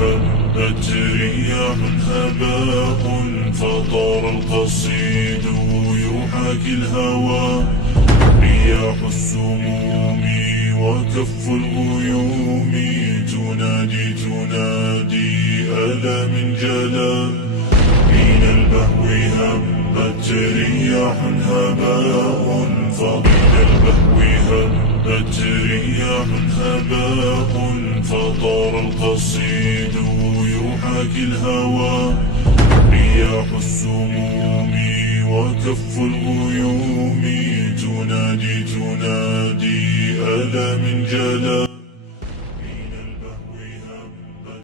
هبت رياح هباء فطار القصيد يحاكي الهوى. رياح السموم وكف الغيوم تنادي ألا من جلا. من البهو هبت رياح هباء فمن البهو هبت رياح هباء فطار القصيد يحاكي الهوى. رياح السموم وكف الغيوم تنادي ألا من جلا.